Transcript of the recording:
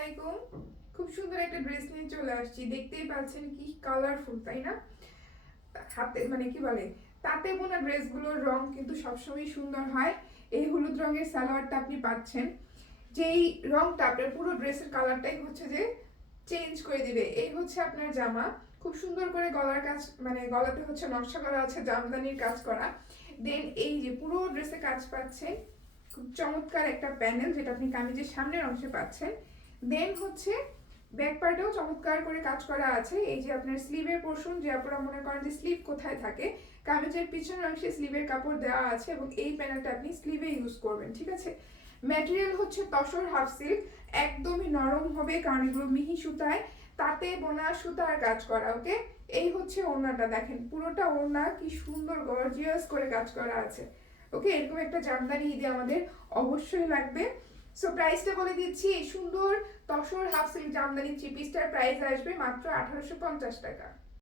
আলাইকুম। খুব সুন্দর একটা ড্রেস নিয়ে চলে আসছি। দেখতেই পাচ্ছেন কি কালারফুল, তাই না? হাতে মানে কি বলে, তাতে বোনা ড্রেসগুলোর রং কিন্তু সবসময় সুন্দর হয়। এই হলুদ রঙের সালোয়ারটা আপনি পাচ্ছেন, যেই রংটা আপনার পুরো ড্রেসের কালারটাই হচ্ছে যে চেঞ্জ করে দিবে। এই হচ্ছে আপনার জামা। খুব সুন্দর করে গলার কাজ, মানে গলাতে হচ্ছে নকশা করা আছে, জামদানির কাজ করা। দেন এই যে পুরো ড্রেসে কাজ পাচ্ছেন, খুব চমৎকার একটা প্যানেল যেটা আপনি কামিজের সামনের অংশে পাচ্ছেন। দেন হচ্ছে ব্যাক পার্টেও চমৎকার করে কাজ করা আছে। এই যে আপনার স্লিভের পোর্শন, যে আপনারা মনে করেন যে স্লিভ কোথায় থাকে, কামিজের পিছনের অংশে স্লিভের কাপড় দেওয়া আছে এবং এই প্যানেলটা আপনি স্লিভে ইউজ করবেন, ঠিক আছে? ম্যাটেরিয়াল হচ্ছে তসর হাফ সিল্ক, একদমই নরম হবে কারণ এগুলো মিহি সুতায় তাতে বোনা সুতার কাজ করা। ওকে, এই হচ্ছে ওড়নাটা, দেখেন পুরোটা ওড়না কি সুন্দর গর্জিয়াস করে কাজ করা আছে। ওকে, এরকম একটা জামদানি ঈদে আমাদের অবশ্যই লাগবে। সো প্রাইসটা বলে দিচ্ছি, এই সুন্দর tussar half silk Jamdani three পিসটার প্রাইস আসবে মাত্র 1850 টাকা।